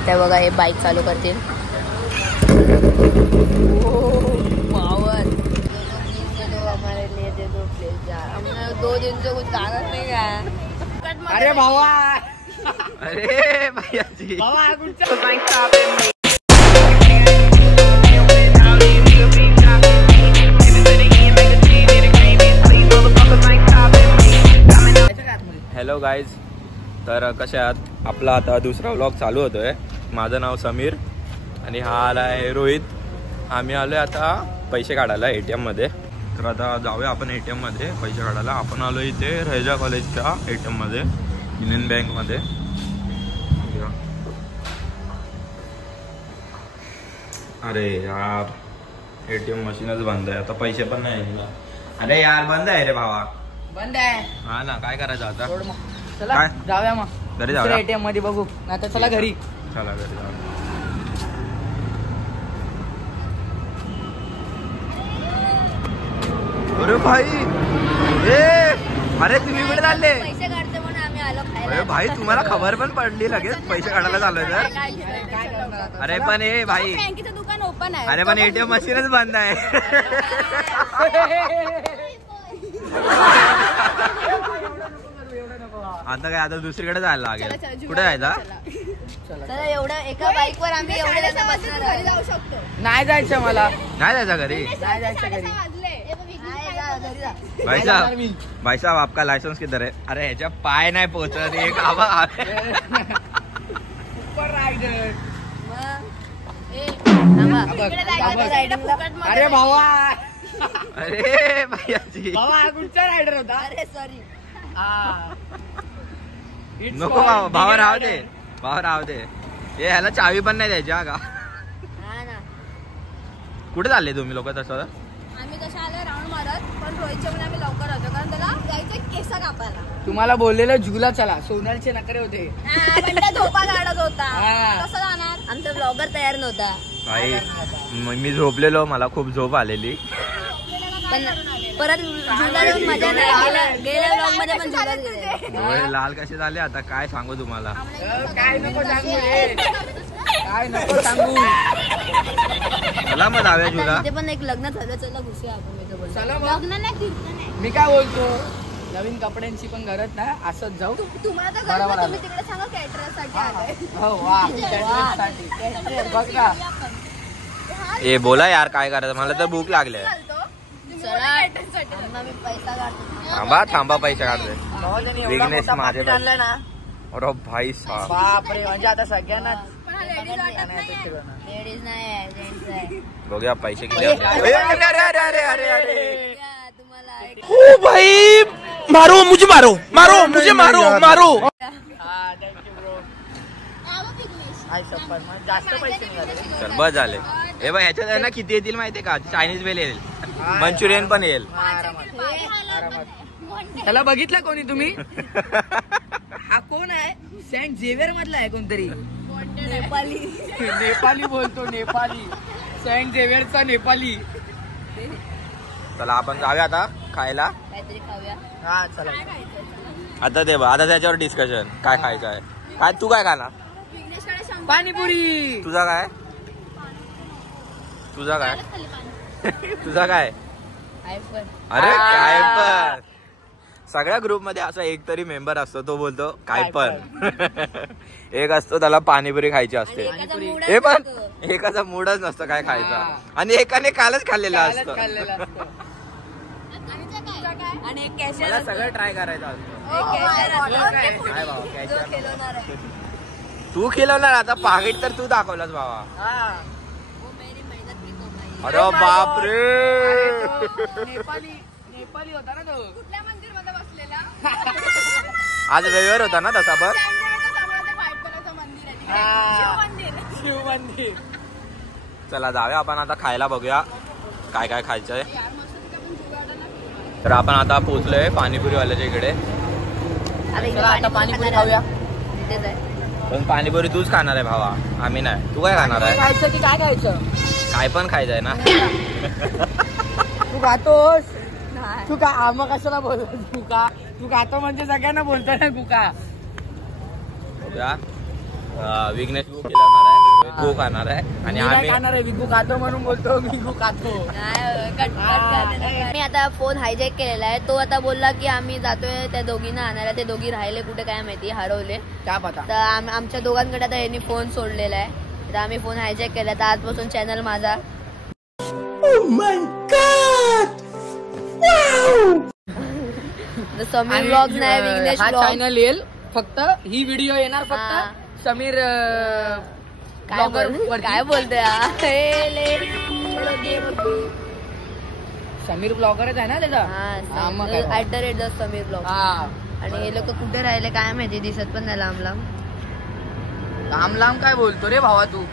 आता बघा हे बाईक चालू करतील. दो दिन से कुछ खाना नहीं खाया. अरे भावा, अरे भैयाजी हॅलो गाईज, तर कसे आहात? आपला आता दुसरा व्लॉग चालू होतोय. माझं नाव समीर आणि हा आला आहे रोहित. आम्ही आलोय आता पैसे काढायला ATM मध्ये. तर आता जाऊया आपण ATM मध्ये पैसे काढायला. आपण आलो इथे रहिजा कॉलेजच्या ATM मध्ये, युनियन बँक मध्ये. अरे यार, ATM मशीनच बंद आहे आता, पैसे पण नाही. अरे यार बंद आहे रे भावा, बंद आहे. हा ना, काय करायचं आता? चला काय? जाऊया मग घरी जाऊया. ATM मध्ये बघू, नाही तर चला घरी. चला घरी जाऊया. अरे भाई, अरे तुम्ही कुठे चालले? पैसे काढते म्हणून आम्ही आलो खायला. अरे भाई, तुम्हाला खबर पण पडली लगेच पैसे काढायला चाललोय तर? अरे पण हे भाई, बँकेचं दुकान ओपन आहे. अरे पण ATM मशीनच बंद आहे. आता काय, आता दुसरीकडे जायला लागेल. कुठे जायचा? चला, एवढं एका बाईक वर आम्ही एवढे जण बसणार आहे. जाऊ शकतो. नाही जायचं मला, नाही जायचा घरी. नाही जायचं घरी. भाई साहब आपका लाइसेंस किधर है? अरे ह्याच्या पाय नाही पोहोचत एक. अरे भावा, अरे भैयाजी भावा कुठचा रायडर होता? अरे सॉरी. नको भावा, भावा राहू दे, भावा राहू दे. हे ह्याला चावी पण नाही द्यायची का? हा ना. कुठे चालले तुम्ही लोक? तसं आम्ही कसं आलो राऊंड मारत, पण रोहितच्या मुळे आम्ही लवकर होतो कारण त्याला जायचं केस कापायला. तुम्हाला बोललेलं झुला चला, सोनारचे नखरे होते. झोपा काढत होता. हा. कसं जाणार? आमचा ब्लॉगर तयार नव्हता. भाई मी झोपलेलो, मला खूप झोप आलेली. पण परत झुला जाऊन मजा नाही. गेल्या ब्लॉग मध्ये पण झुला गेले. डोळे लाल कसे झाले आता, काय सांगू तुम्हाला. काय नको सांगू रे, काय नको सांगू. चला मग जाऊया झुला. ते पण एक लग्न झालं, चला घुसूया आपण. चला मग. लग्न नाही, कीर्तन आहे. मी काय बोलतो, नवीन कपड्यांची पण गरज नाही, असंच जाऊ. तुम्हाला तर बरोबर गरज, आहे. तुम्ही तिकडे सांगा कॅटरर्ससाठी आलाय. हो वा, कॅटरर्ससाठी. बघ ना. ए बोला यार, काय करायचं? मला तर भूक लागली आहे. चला, आम्ही पैसा काढतो. थांबा थांबा, पैसे काढते. भावाने एवढा बिझनेस मोठा माझे पाकीट आणलाय ना. अरे भाई साहब, बापरे, म्हणजे आता सगळ्यांना लेडीज नाही, जेंट्स आहे. बघूया पैसे किती. अरे अरे अरे अरे अरे अरे, तुम्हाला ओ भाई, मारो मुझे, मारो मारो मुझे, मारो मारो. जास्त पैसे निघाले. चल बस झाले. हे बघ, ह्याच्यात आहे ना किती येतील माहितीये का? चायनीज बेल येईल, मंचुरियन पण येईल. त्याला बघितलं कोणी तुम्ही? हा कोण आहे? सेंट झेवियर मधला आहे कोणतरी. नेपाली. नेपाली बोलतो, नेपाली. सेंट झेवियरचा नेपाली. चला आपण जाऊया आता खायला. काहीतरी खाऊया. हा चला. आता ते बघ, आता त्याच्यावर डिस्कशन, काय खायचं आहे. काय तू काय खाणार? पाणीपुरी. तुझा काय? तुझा काय? तुझा काय? अरे काय पण, सगळ्या ग्रुप मध्ये असा एक तरी मेंबर असतो, तो बोलतो काय पण. एक असतो त्याला पाणीपुरी खायची असते. हे पण एकाचा मूडच नसतो काय खायचा, आणि एकाने कालच खाल्लेला असतो. आणि एक कॅशर मला सगळं ट्राय करायचं असतं. काय भावा, कॅशर तू खिलवणार आता. पाकिट तर तू दाखवलास भावा. अरे बापरे, नेपाली होता ना तो. कुठल्या मंदिर मध्ये बसलेला? आज रविवार होता ना तसा पण. शिव मंदिर. चला जाऊया आपण आता खायला, बघूया काय काय खायचंय. तर आपण आता पोहोचलोय पाणीपुरी वाल्याच्या इकडे. आता पाणीपुरी खाऊया. पण पाणीपुरी तूच खाणार आहे भावा, आम्ही नाही. तू काय खाणार आहे? खायचं की काय खायचं? काय पण खायचंय ना. तू खातोस? तू का आम्हा कशाला बोलतो? तू खातो म्हणजे सगळ्यांना बोलतो ना तू का. विघ्नेश गो खिलावणार आहे, रोहित गो खाणार आहे आणि आम्ही खाणार आहे. विगू खातो म्हणून बोलतो विगू खातो. मी आता फोन हायजॅक केलेला आहे. तो आता बोलला की आम्ही जातोय त्या दोघींना आणायला. ते दोघी राहिले कुठे काय माहिती, हरवले. काय पता. तर आमच्या दोघांकडे आता यांनी फोन सोडलेला आहे. तर आम्ही फोन हायजॅक केला. तर आजपासून चॅनल माझा. समीर ब्लॉग नाही, विघ्नेश हा ब्लॉग. चॅनल येईल फक्त. ही व्हिडिओ येणार हा. फक्त समीर काय बोलतोय समीर ब्लॉगरच आहे ना त्याचा. हा, मग काय. @ समीर ब्लॉग. हा. आणि हे लोक कुठे राहिले काय माहिती, दिसत पण नाही लांब लांब. लांब लांब काय बोलतो रे भावा तू.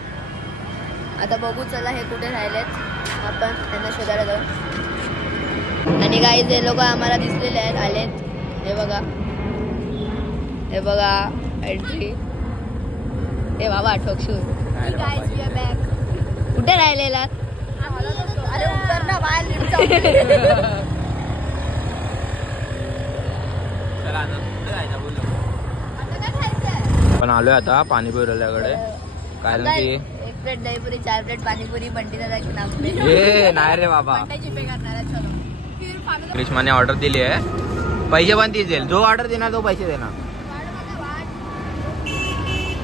आता बघू चला हे कुठे राहिलेत, आपण त्यांना शोधायला जाऊ. आणि काही जे लोक आम्हाला दिसलेले आहेत, आलेत. हे बघा, हे बघा एंट्री. हे बाबा ठोकशूर. कुठे राहिलेला. अरे उतर ना बाहेर. पण आलोय आता पाणीपुरील्याकडे, कारण की 1 प्लेट दहीपुरी, 4 प्लेट पाणीपुरी, बंटी दादाची नाचते. हे नाही रे बाबा. ग्रीष्माने ऑर्डर दिली आहे, पैसे पण तीच देईल. जो ऑर्डर देणार तो पैसे देणार.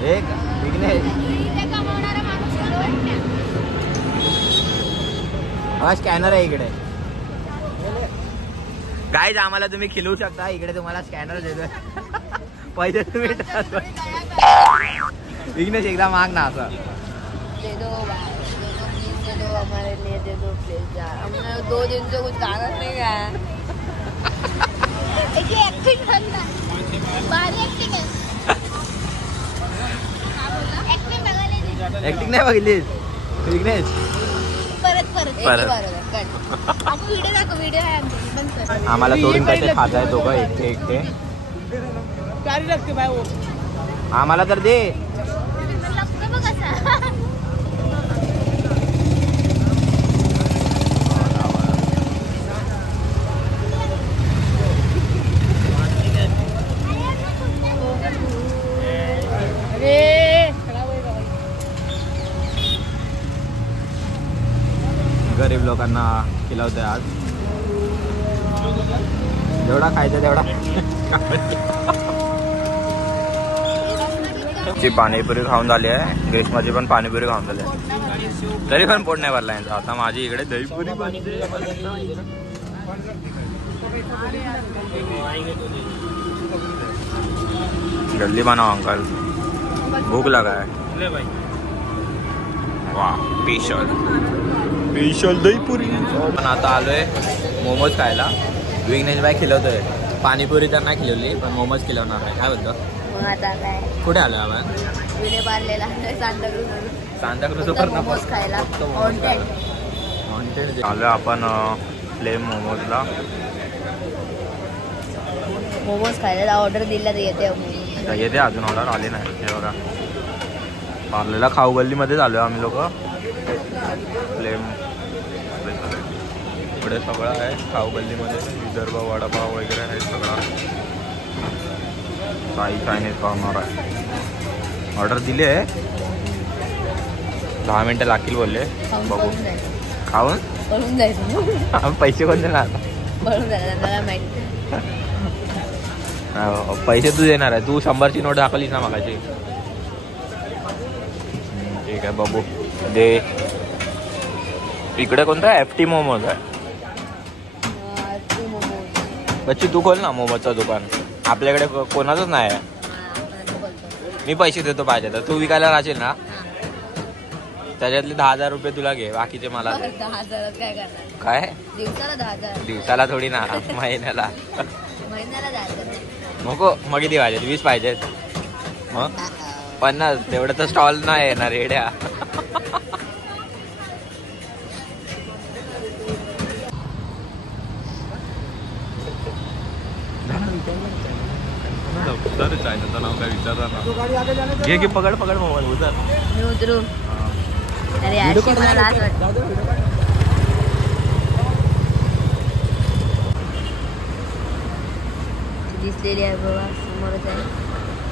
एक विघ्नेश हा स्कॅनर आहे इकडे. गाईज आम्हाला तुम्ही खिलवू शकता. इकडे तुम्हाला स्कॅनर देतोय. पैसे तुम्ही विघ्नेश एकदा माग ना असं. दे दो प्लीज, दे दो हमारे लिए, दे दो प्लीज यार. हमने 2 दिन से कुछ खाना नहीं खाया. एक्टिंग करना भारी एक्टिंग आहे. ऍक्टिंग नाही बघितली विघ्नेश. परत परत. व्हिडिओ दाखव. व्हिडिओ आहे आमचा. आम्हाला सोडून पैसे खात आहे दोघं एकटे एकटे. आम्हाला तर दे. गरीब लोकांना खिलवतोय आज. जेवढा खायचा तेवढा. ची पाणीपुरी खाऊन झाली आहे, ग्रीष्माची पण पाणीपुरी खाऊन झाली आहे, तरी पण पोट नाही भरला यांचा. आता माझी इकडे दहीपुरी जल्दी बनाओ अंकल, भूख लगा है. वाह स्पेशल स्पेशल दहीपुरी. पण आता आलोय मोमोज खायला. विघ्नेश भाई खिलवतोय. पाणीपुरी तर नाही खिलवली पण मोमोज खिलवणार आहे. काय बोलतो. मग आता काय कुठे आलोय आपण. विने बारलेला सांताक्रूज. सांताक्रूज मोमोज खायला आलोय आपण फ्लेम मोमोजला. मोमोज खायला ऑर्डर दिला तर येते. येते अजून ऑर्डर आली नाही. हे बघा पार्लेला खाऊ गल्लीमध्येच आलोय आम्ही लोक. फ्लेम इकडे सगळं आहे खाऊ गल्लीमध्ये. विदर्भ वडापाव वगैरे आहे सगळा. काही चायनीज खाणार आहे. ऑर्डर दिली आहे. 10 मिनिटं लागतील बोलले. बघू खाऊन पळून जायचं. पैसे कोण देणार. पळून जायचं मला माहिती. पैसे तू देणार आहे. तू 100ची नोट दाखवलीस ना मागाची. ठीक आहे बघू दे. इकडे कोणता FT मोमोज आहे. बच्ची तू खोल ना मोमोजचं दुकान. आपल्याकडे कोणाचंच नाही आहे. मी पैसे देतो पाहिजे तर. तू विकायला राहशील ना त्याच्यातले 10,000 रुपये तुला घे, बाकीचे मला. 10,000 काय करणार. काय दिवसाला 10,000. दिवसाला थोडी ना महिन्याला. महिन्याला 10,000. नको मग किती पाहिजेत. 20 पाहिजेत. मग 50. तेवढं तर स्टॉल नाही येणार रेड्या. चायनाचं नाव काय विचारता ना. घे पकड पकड मोबाईल उतर. मी उतरू. अरे याची मला लाज वाटते. दिसलेली आहे बाबा समोरच आहे.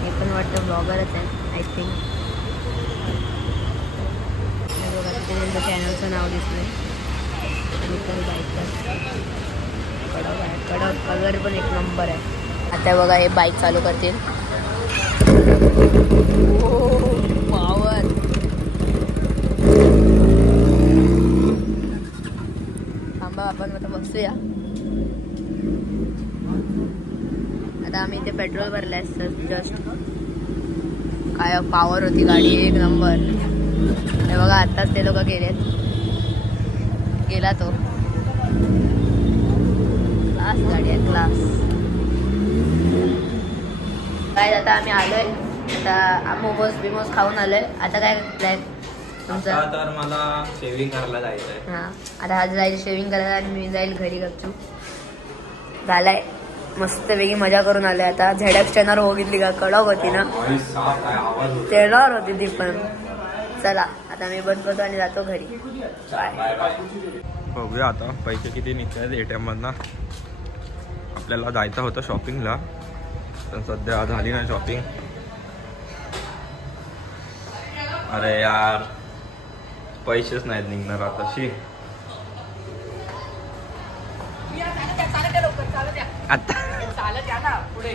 हे पण वाटतं ब्लॉगरच आहे आय थिंक. तुमचं चॅनलचं नाव दिसलंय आणि तर बाईकचा कडक आहे, कडक कलर पण एक नंबर आहे. आता बघा हे बाईक चालू करतील. पावर थांबा आपण आता बसूया. आता आम्ही इथे पेट्रोल भरलंय जस्ट. काय पावर होती गाडी, एक नंबर. हे बघा आत्ताच ते लोक गेलेत, गेला तो. क्लास गाडी आहे, क्लास. काय आता आम्ही आलोय, आता मोमोज बिमोज खाऊन आलोय. आता काय प्लॅन तुमचा? तर मला शेविंग करायला जायचंय. हा आता आज जाईल शेविंग करायला आणि मी जाईल घरी गपचूप. झालाय मस्त वेगळी मजा करून आलोय. आता झेडएक्स चॅनल बघितली का, कडक होती ना, टेलर होती ती पण. चला आता मी बंद करतो आणि जातो घरी. बाय. बघूया आता पैसे किती निघतात ATM मधनं. आपल्याला जायचं होतं शॉपिंगला, पण सध्या झाली ना शॉपिंग. अरे यार पैसेच नाहीत निघणार आताशी. चालत या आता चालत या ना पुढे.